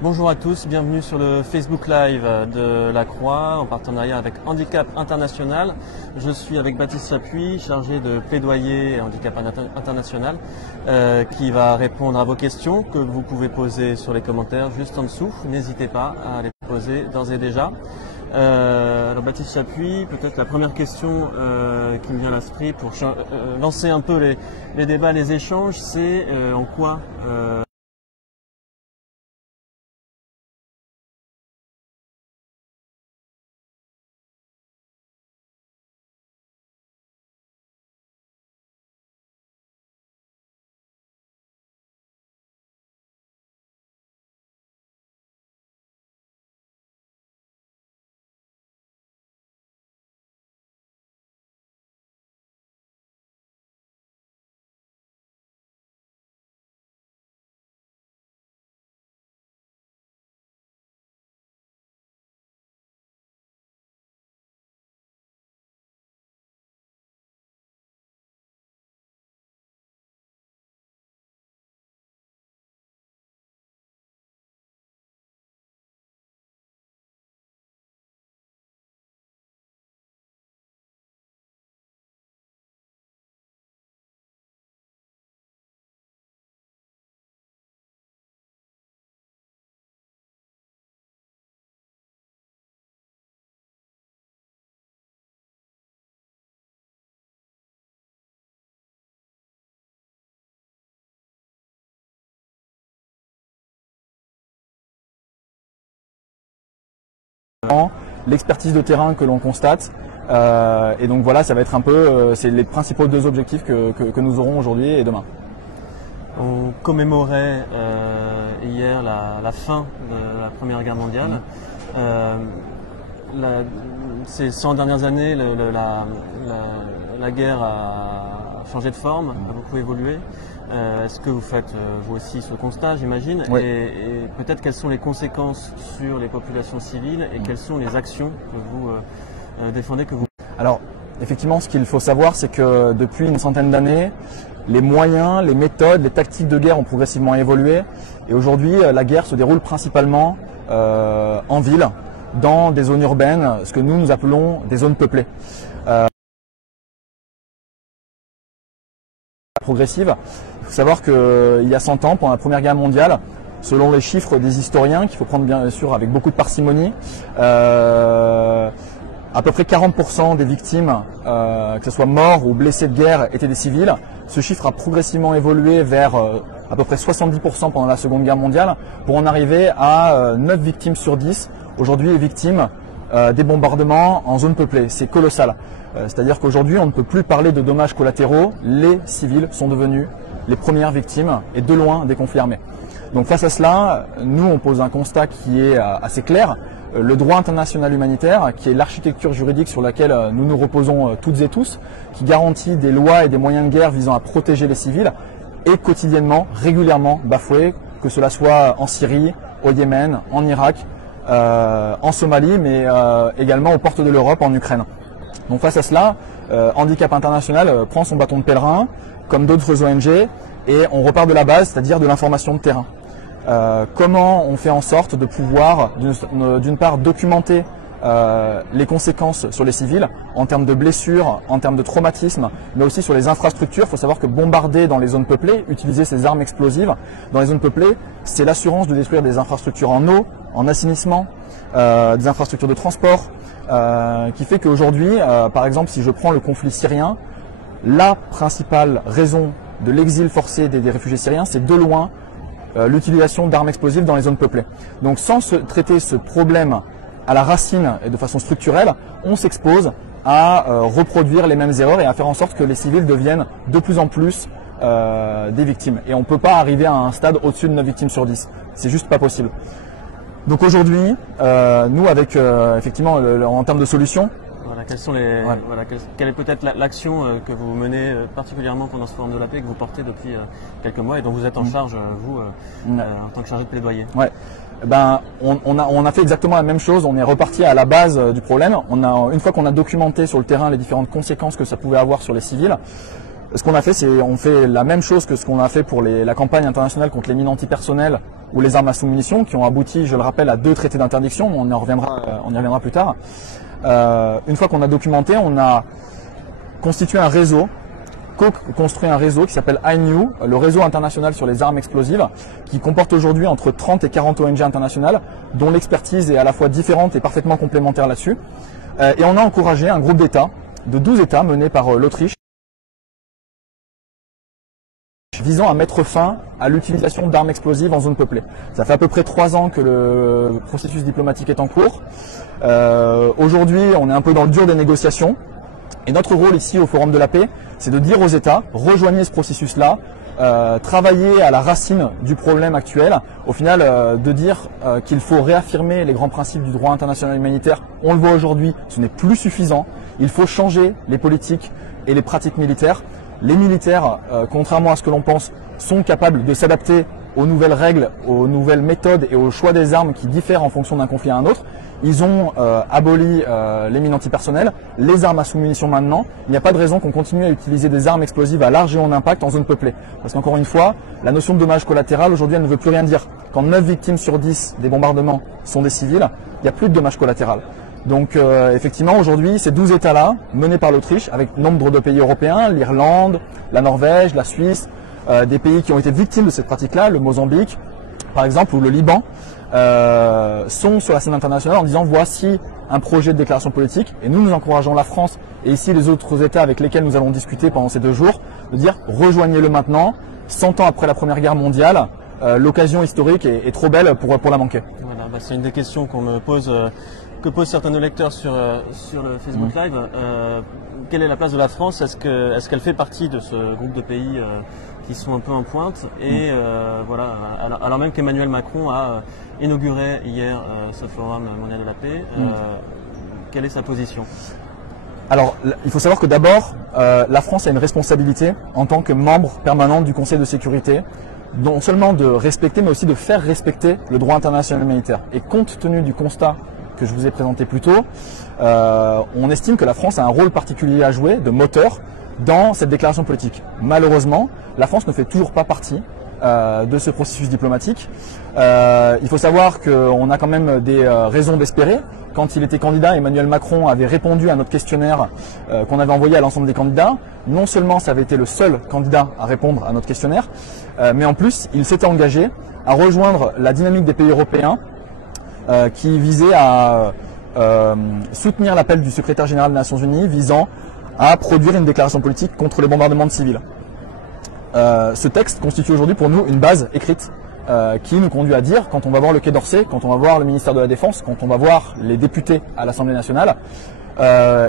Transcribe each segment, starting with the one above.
Bonjour à tous, bienvenue sur le Facebook Live de la Croix en partenariat avec Handicap International. Je suis avec Baptiste Chapuis, chargé de plaidoyer Handicap International, qui va répondre à vos questions que vous pouvez poser sur les commentaires juste en dessous. N'hésitez pas à les poser d'ores et déjà. Alors Baptiste Chapuis, peut-être la première question qui me vient à l'esprit pour lancer un peu les débats, les échanges, c'est en quoi l'expertise de terrain que l'on constate. Et donc voilà, ça va être un peu, c'est les principaux deux objectifs que nous aurons aujourd'hui et demain. On commémorait hier la fin de la Première Guerre mondiale. Ces 100 dernières années, la guerre a changé de forme, a beaucoup évolué. Est-ce que vous faites vous aussi ce constat, j'imagine, oui. Et peut-être quelles sont les conséquences sur les populations civiles et quelles sont les actions que vous défendez, que vous... Alors, effectivement, ce qu'il faut savoir, c'est que depuis une centaine d'années, les moyens, les méthodes, les tactiques de guerre ont progressivement évolué. Et aujourd'hui, la guerre se déroule principalement en ville, dans des zones urbaines, ce que nous appelons des zones peuplées. Progressive. Il faut savoir qu'il y a 100 ans, pendant la Première Guerre mondiale, selon les chiffres des historiens, qu'il faut prendre bien sûr avec beaucoup de parcimonie, à peu près 40% des victimes, que ce soit morts ou blessés de guerre, étaient des civils. Ce chiffre a progressivement évolué vers à peu près 70% pendant la Seconde Guerre mondiale, pour en arriver à 9 victimes sur 10. Aujourd'hui, les victimes des bombardements en zone peuplée. C'est colossal. C'est-à-dire qu'aujourd'hui, on ne peut plus parler de dommages collatéraux. Les civils sont devenus les premières victimes et de loin des conflits armés. Donc face à cela, nous on pose un constat qui est assez clair. Le droit international humanitaire, qui est l'architecture juridique sur laquelle nous nous reposons toutes et tous, qui garantit des lois et des moyens de guerre visant à protéger les civils, est quotidiennement, régulièrement bafoué, que cela soit en Syrie, au Yémen, en Irak, en Somalie, mais également aux portes de l'Europe, en Ukraine. Donc face à cela, Handicap International prend son bâton de pèlerin, comme d'autres ONG, et on repart de la base, c'est-à-dire de l'information de terrain. Comment on fait en sorte de pouvoir, d'une part, documenter les conséquences sur les civils, en termes de blessures, en termes de traumatisme, mais aussi sur les infrastructures. Il faut savoir que bombarder dans les zones peuplées, utiliser ces armes explosives dans les zones peuplées, c'est l'assurance de détruire des infrastructures en eau, en assainissement, des infrastructures de transport, qui fait qu'aujourd'hui, par exemple, si je prends le conflit syrien, la principale raison de l'exil forcé des réfugiés syriens, c'est de loin l'utilisation d'armes explosives dans les zones peuplées. Donc sans traiter ce problème à la racine et de façon structurelle, on s'expose à reproduire les mêmes erreurs et à faire en sorte que les civils deviennent de plus en plus des victimes. Et on ne peut pas arriver à un stade au-dessus de 9 victimes sur 10. C'est juste pas possible. Donc aujourd'hui, nous avec effectivement en termes de solutions, Voilà, quelle est peut-être l'action que vous menez particulièrement pendant ce Forum de la Paix, que vous portez depuis quelques mois et dont vous êtes en charge, vous, en tant que chargé de plaidoyer? Ouais. Ben, on a fait exactement la même chose, on est reparti à la base du problème. Une fois qu'on a documenté sur le terrain les différentes conséquences que ça pouvait avoir sur les civils, ce qu'on a fait, c'est on fait la même chose que ce qu'on a fait pour la campagne internationale contre les mines antipersonnelles ou les armes à sous-munitions, qui ont abouti, je le rappelle, à 2 traités d'interdiction. On y reviendra plus tard. Une fois qu'on a documenté, on a constitué un réseau, construit un réseau qui s'appelle INEW, le réseau international sur les armes explosives, qui comporte aujourd'hui entre 30 et 40 ONG internationales, dont l'expertise est à la fois différente et parfaitement complémentaire là-dessus. Et on a encouragé un groupe d'États, de 12 États menés par l'Autriche, visant à mettre fin à l'utilisation d'armes explosives en zone peuplée. Ça fait à peu près 3 ans que le processus diplomatique est en cours. Aujourd'hui, on est un peu dans le dur des négociations. Et notre rôle ici au Forum de la Paix, c'est de dire aux États, rejoignez ce processus-là, travailler à la racine du problème actuel, au final de dire qu'il faut réaffirmer les grands principes du droit international humanitaire. On le voit aujourd'hui, ce n'est plus suffisant. Il faut changer les politiques et les pratiques militaires. Les militaires, contrairement à ce que l'on pense, sont capables de s'adapter aux nouvelles règles, aux nouvelles méthodes et au choix des armes qui diffèrent en fonction d'un conflit à un autre. Ils ont aboli les mines antipersonnelles, les armes à sous-munitions maintenant. Il n'y a pas de raison qu'on continue à utiliser des armes explosives à large et en impact en zone peuplée. Parce qu'encore une fois, la notion de dommage collatéral, aujourd'hui, elle ne veut plus rien dire. Quand 9 victimes sur 10 des bombardements sont des civils, il n'y a plus de dommage collatéral. Donc effectivement, aujourd'hui, ces 12 États-là, menés par l'Autriche, avec nombre de pays européens, l'Irlande, la Norvège, la Suisse, des pays qui ont été victimes de cette pratique-là, le Mozambique, par exemple, ou le Liban, sont sur la scène internationale en disant voici un projet de déclaration politique, et nous encourageons la France et ici les autres États avec lesquels nous allons discuter pendant ces 2 jours, de dire rejoignez-le maintenant, 100 ans après la Première Guerre mondiale, l'occasion historique est trop belle pour la manquer. Voilà, c'est une des questions qu'on me pose, que posent certains de nos lecteurs sur le Facebook Live. Quelle est la place de la France? Est-ce qu'elle fait partie de ce groupe de pays qui sont un peu en pointe? Et voilà, alors même qu'Emmanuel Macron a inauguré hier ce Forum mondial de la paix, quelle est sa position? Alors, il faut savoir que d'abord, la France a une responsabilité en tant que membre permanent du Conseil de sécurité, non seulement de respecter, mais aussi de faire respecter le droit international humanitaire. Et compte tenu du constat que je vous ai présenté plus tôt, on estime que la France a un rôle particulier à jouer, de moteur, dans cette déclaration politique. Malheureusement, la France ne fait toujours pas partie de ce processus diplomatique. Il faut savoir qu'on a quand même des raisons d'espérer. Quand il était candidat, Emmanuel Macron avait répondu à notre questionnaire qu'on avait envoyé à l'ensemble des candidats. Non seulement ça avait été le seul candidat à répondre à notre questionnaire, mais en plus, il s'était engagé à rejoindre la dynamique des pays européens qui visait à soutenir l'appel du secrétaire général des Nations Unies visant à produire une déclaration politique contre les bombardements de civils. Ce texte constitue aujourd'hui pour nous une base écrite qui nous conduit à dire, quand on va voir le Quai d'Orsay, quand on va voir le ministère de la Défense, quand on va voir les députés à l'Assemblée nationale,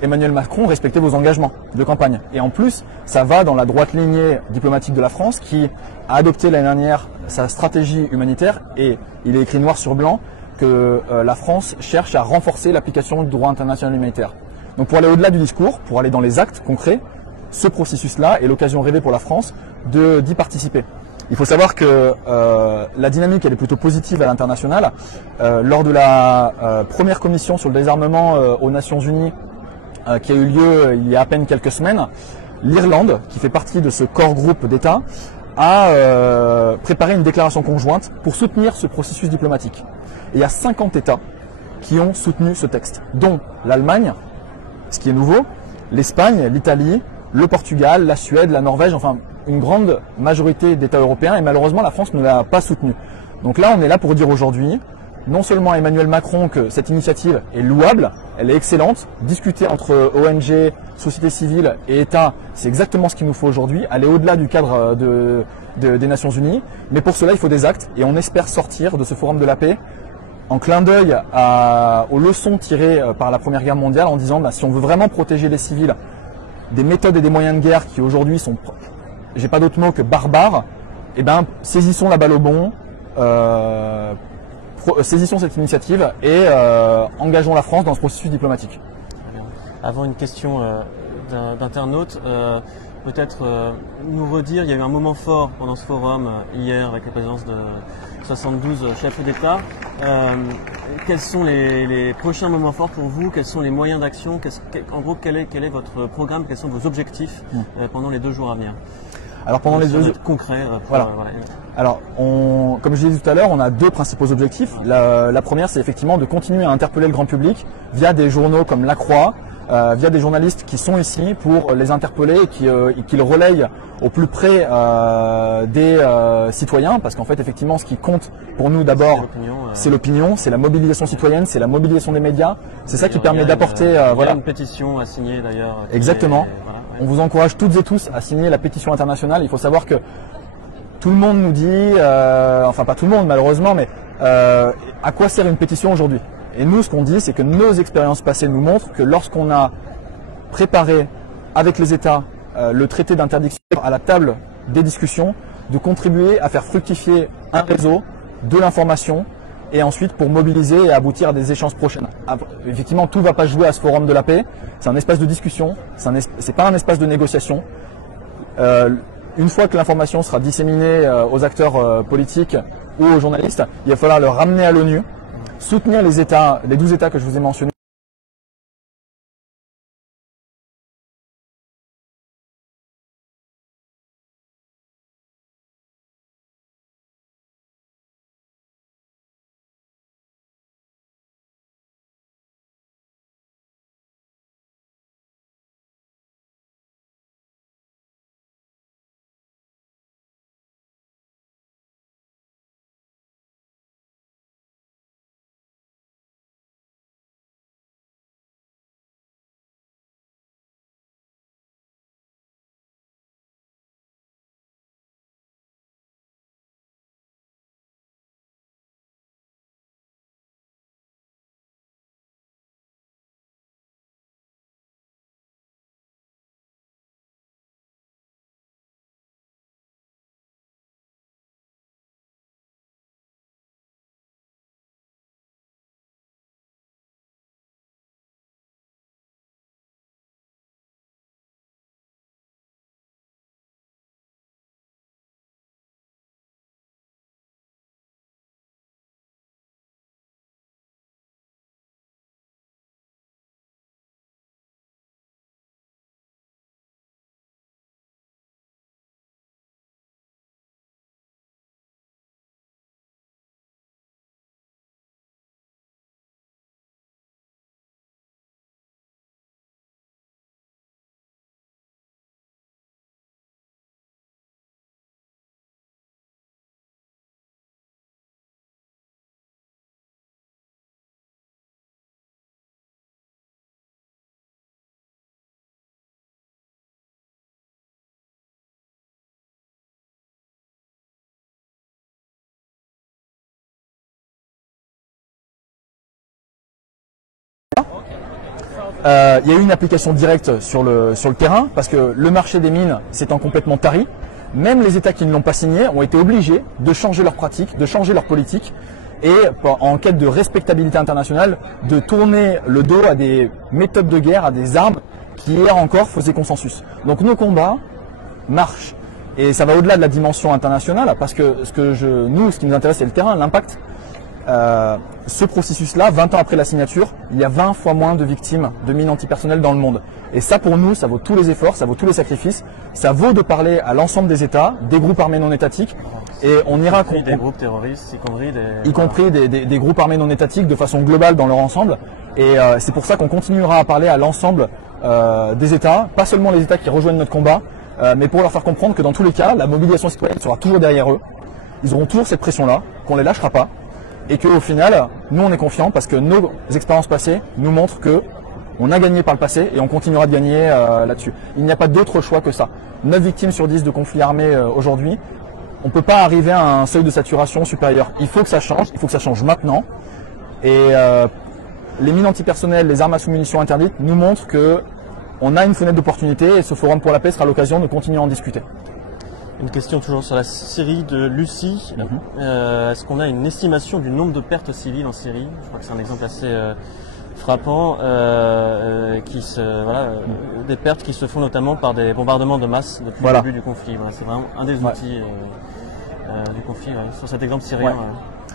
Emmanuel Macron, respectez vos engagements de campagne. Et en plus, ça va dans la droite lignée diplomatique de la France qui a adopté l'année dernière sa stratégie humanitaire et il est écrit noir sur blanc que la France cherche à renforcer l'application du droit international humanitaire. Donc pour aller au-delà du discours, pour aller dans les actes concrets, ce processus-là est l'occasion rêvée pour la France d'y participer. Il faut savoir que la dynamique elle est plutôt positive à l'international. Lors de la première commission sur le désarmement aux Nations Unies qui a eu lieu il y a à peine quelques semaines, l'Irlande, qui fait partie de ce core groupe d'États, a préparé une déclaration conjointe pour soutenir ce processus diplomatique. Et il y a 50 États qui ont soutenu ce texte, dont l'Allemagne, ce qui est nouveau, l'Espagne, l'Italie, le Portugal, la Suède, la Norvège, enfin une grande majorité d'États européens, et malheureusement la France ne l'a pas soutenu. Donc là, on est là pour dire aujourd'hui, non seulement à Emmanuel Macron que cette initiative est louable, elle est excellente, discuter entre ONG, société civile et État, c'est exactement ce qu'il nous faut aujourd'hui, aller au-delà du cadre des Nations Unies, mais pour cela il faut des actes, et on espère sortir de ce Forum de la paix en clin d'œil aux leçons tirées par la Première Guerre mondiale en disant si on veut vraiment protéger les civils des méthodes et des moyens de guerre qui aujourd'hui sont, j'ai pas d'autre mot que barbares, eh ben saisissons la balle au bon, saisissons cette initiative et engageons la France dans ce processus diplomatique. Avant une question d'internaute, peut-être nous redire, il y a eu un moment fort pendant ce forum hier avec la présence de 72 chefs d'État. Quels sont les prochains moments forts pour vous? Quels sont les moyens d'action? En gros, quel est votre programme? Quels sont vos objectifs pendant les 2 jours à venir? Alors pendant les 2 jours concrets. Voilà. Alors, comme je l'ai dit tout à l'heure, on a 2 principaux objectifs. La première, c'est effectivement de continuer à interpeller le grand public via des journaux comme La Croix, via des journalistes qui sont ici pour les interpeller et qui le relayent au plus près des citoyens, parce qu'en fait, effectivement, ce qui compte pour nous d'abord, c'est l'opinion, c'est la mobilisation citoyenne, c'est la mobilisation des médias. C'est ça qui permet d'apporter. Voilà, une pétition à signer d'ailleurs. Exactement. On vous encourage toutes et tous à signer la pétition internationale. Il faut savoir que tout le monde nous dit, enfin pas tout le monde malheureusement, mais à quoi sert une pétition aujourd'hui? Et nous, ce qu'on dit, c'est que nos expériences passées nous montrent que lorsqu'on a préparé avec les États le traité d'interdiction à la table des discussions, de contribuer à faire fructifier un réseau, de l'information, et ensuite pour mobiliser et aboutir à des échanges prochaines. Effectivement, tout ne va pas jouer à ce forum de la paix. C'est un espace de discussion, c'est pas un espace de négociation. Une fois que l'information sera disséminée aux acteurs politiques ou aux journalistes, il va falloir le ramener à l'ONU, soutenir les 12 États que je vous ai mentionnés. Il y a eu une application directe sur le terrain parce que le marché des mines s'étant complètement tari, même les États qui ne l'ont pas signé ont été obligés de changer leurs pratiques, de changer leur politique et en quête de respectabilité internationale, de tourner le dos à des méthodes de guerre, à des armes qui hier encore faisaient consensus. Donc nos combats marchent et ça va au-delà de la dimension internationale parce que ce qui nous intéresse c'est le terrain, l'impact. Ce processus-là, 20 ans après la signature, il y a 20 fois moins de victimes de mines antipersonnelles dans le monde. Et ça, pour nous, ça vaut tous les efforts, ça vaut tous les sacrifices. Ça vaut de parler à l'ensemble des États, des groupes armés non étatiques. Et on ira contre des groupes terroristes, y compris des groupes armés non étatiques de façon globale dans leur ensemble. Et c'est pour ça qu'on continuera à parler à l'ensemble des États, pas seulement les États qui rejoignent notre combat, mais pour leur faire comprendre que dans tous les cas, la mobilisation citoyenne sera toujours derrière eux. Ils auront toujours cette pression-là, qu'on les lâchera pas. Et qu'au final, nous on est confiants parce que nos expériences passées nous montrent que on a gagné par le passé et on continuera de gagner là-dessus. Il n'y a pas d'autre choix que ça. 9 victimes sur 10 de conflits armés aujourd'hui. On ne peut pas arriver à un seuil de saturation supérieur. Il faut que ça change maintenant. Et les mines antipersonnelles, les armes à sous-munitions interdites nous montrent que on a une fenêtre d'opportunité et ce forum pour la paix sera l'occasion de continuer à en discuter. Une question toujours sur la Syrie de Lucie. Est-ce qu'on a une estimation du nombre de pertes civiles en Syrie? Je crois que c'est un exemple assez frappant, des pertes qui se font notamment par des bombardements de masse depuis le début du conflit. Voilà, c'est vraiment un des outils du conflit, sur cet exemple syrien.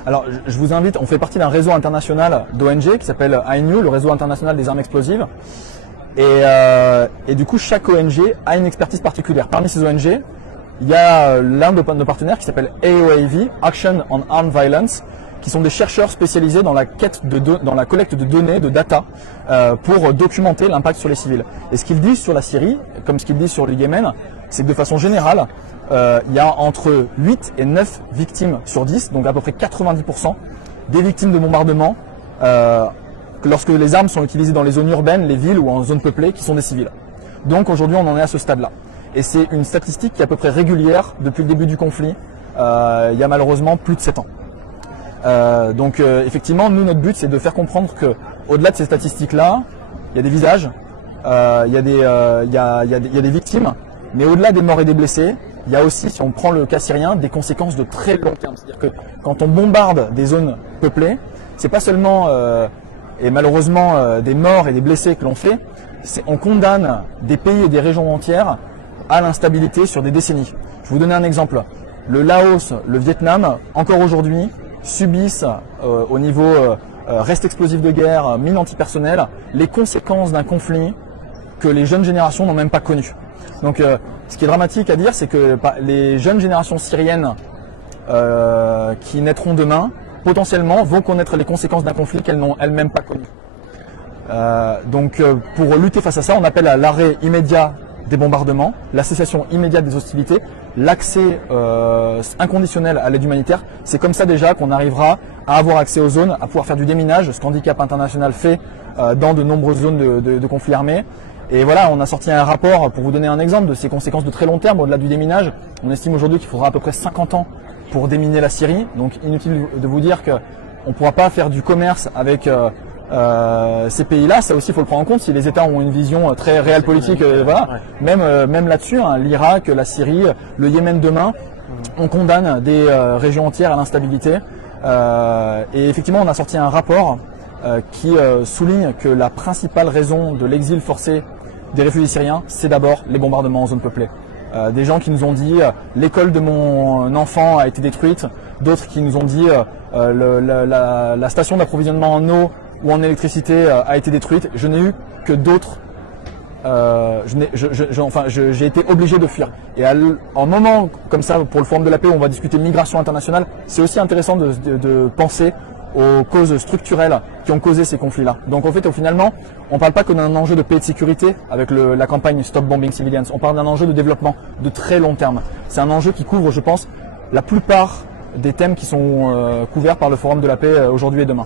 Alors, je vous invite, on fait partie d'un réseau international d'ONG qui s'appelle INU, le réseau international des armes explosives. Et du coup, chaque ONG a une expertise particulière. Parmi ces ONG, il y a l'un de nos partenaires qui s'appelle AOAV, Action on Armed Violence, qui sont des chercheurs spécialisés dans la collecte de données, de data, pour documenter l'impact sur les civils. Et ce qu'ils disent sur la Syrie, comme ce qu'ils disent sur le Yémen, c'est que de façon générale, il y a entre 8 et 9 victimes sur 10, donc à peu près 90% des victimes de bombardements, lorsque les armes sont utilisées dans les zones urbaines, les villes ou en zones peuplées, qui sont des civils. Donc aujourd'hui, on en est à ce stade-là. Et c'est une statistique qui est à peu près régulière depuis le début du conflit, il y a malheureusement plus de 7 ans. Donc effectivement, nous, notre but, c'est de faire comprendre que, au-delà de ces statistiques-là, il y a des visages, il y a des victimes, mais au-delà des morts et des blessés, il y a aussi, si on prend le cas syrien, des conséquences de très long terme. C'est-à-dire que quand on bombarde des zones peuplées, c'est pas seulement et malheureusement des morts et des blessés que l'on fait, on condamne des pays et des régions entières à l'instabilité sur des décennies. Je vais vous donner un exemple. Le Laos, le Vietnam, encore aujourd'hui, subissent au niveau reste explosif de guerre, mines antipersonnelles, les conséquences d'un conflit que les jeunes générations n'ont même pas connu. Donc ce qui est dramatique à dire, c'est que les jeunes générations syriennes qui naîtront demain, potentiellement vont connaître les conséquences d'un conflit qu'elles n'ont elles-mêmes pas connu. Donc pour lutter face à ça, on appelle à l'arrêt immédiat des bombardements, la cessation immédiate des hostilités, l'accès inconditionnel à l'aide humanitaire. C'est comme ça déjà qu'on arrivera à avoir accès aux zones, à pouvoir faire du déminage, ce qu'Handicap International fait dans de nombreuses zones de conflits armés. Et voilà, on a sorti un rapport pour vous donner un exemple de ces conséquences de très long terme au-delà du déminage. On estime aujourd'hui qu'il faudra à peu près 50 ans pour déminer la Syrie. Donc inutile de vous dire qu'on ne pourra pas faire du commerce avec ces pays-là. Ça aussi, il faut le prendre en compte. Si les États ont une vision très réelle politique, voilà. Même là-dessus, hein, l'Irak, la Syrie, le Yémen demain, on condamne des régions entières à l'instabilité. Et effectivement, on a sorti un rapport qui souligne que la principale raison de l'exil forcé des réfugiés syriens, c'est d'abord les bombardements en zone peuplée. Des gens qui nous ont dit l'école de mon enfant a été détruite, d'autres qui nous ont dit la station d'approvisionnement en eau ou en électricité a été détruite. Je n'ai eu que d'autres. J'ai été obligé de fuir. Et en moment comme ça, pour le Forum de la paix, où on va discuter migration internationale, c'est aussi intéressant de penser aux causes structurelles qui ont causé ces conflits-là. Donc en fait, finalement, on ne parle pas que d'un enjeu de paix et de sécurité avec la campagne Stop Bombing Civilians. On parle d'un enjeu de développement de très long terme. C'est un enjeu qui couvre, je pense, la plupart des thèmes qui sont couverts par le Forum de la paix aujourd'hui et demain.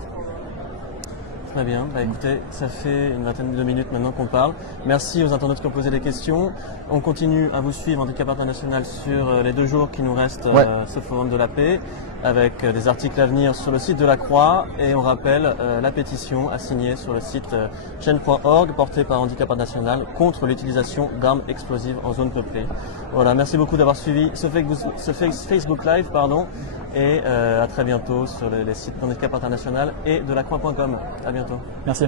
Très bien, écoutez, ça fait une vingtaine de minutes maintenant qu'on parle. Merci aux internautes qui ont posé des questions. On continue à vous suivre, Handicap International, sur les 2 jours qui nous restent ce Forum de la paix, avec des articles à venir sur le site de la Croix. Et on rappelle la pétition à signer sur le site change.org, portée par Handicap International, contre l'utilisation d'armes explosives en zone peuplée. Voilà, merci beaucoup d'avoir suivi ce Facebook Live, et à très bientôt sur les sites Handicap International et de lacroix.com. À bientôt. Merci.